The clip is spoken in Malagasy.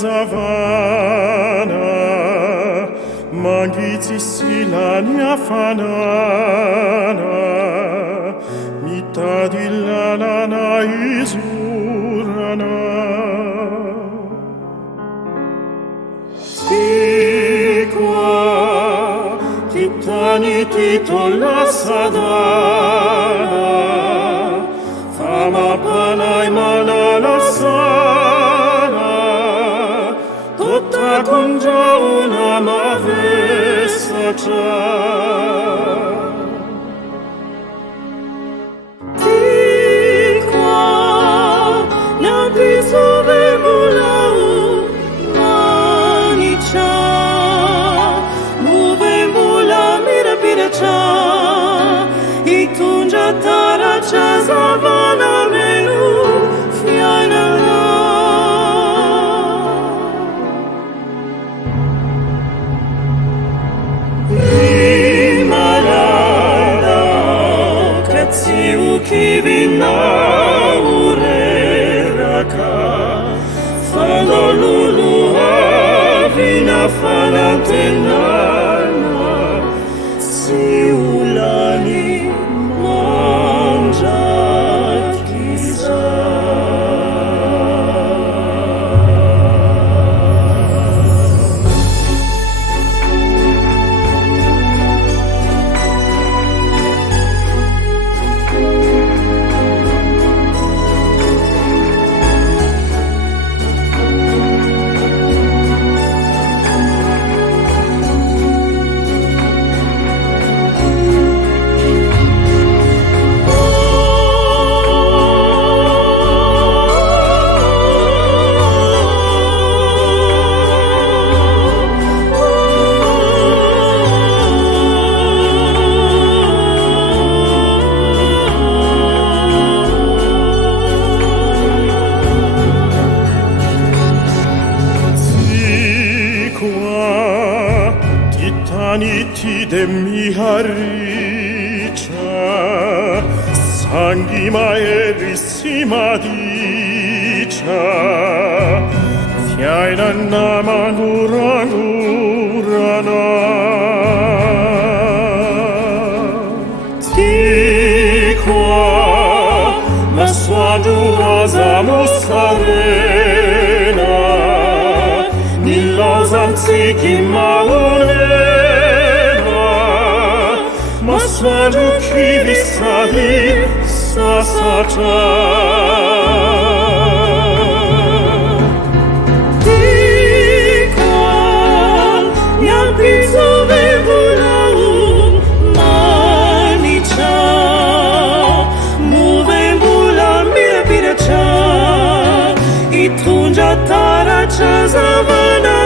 zavana, mangitsi silania fanana, mitadillanana izurana. Tikwa, titani titolla sadana, fama panai manala sana, tutta kunja una mavessa cha. Tikwa, nyabisove mulau manicha, muve mula mira pira cha, itunja tara cha zavana menu fianana. Himalaya, kretsiu kivina ureraka, falo lulua vina fanatenana, siulani manja kiza. Titani de miharicha, sangima erissima dicha, fiaina namanurangurana. Tikwa, maswadu azamusarena, nillozantsiki maunena, maswadu kivisali sasacha. Tikwa, nyalpisove bulau manicha, muve bula mira piracha, itunja tara cha zavana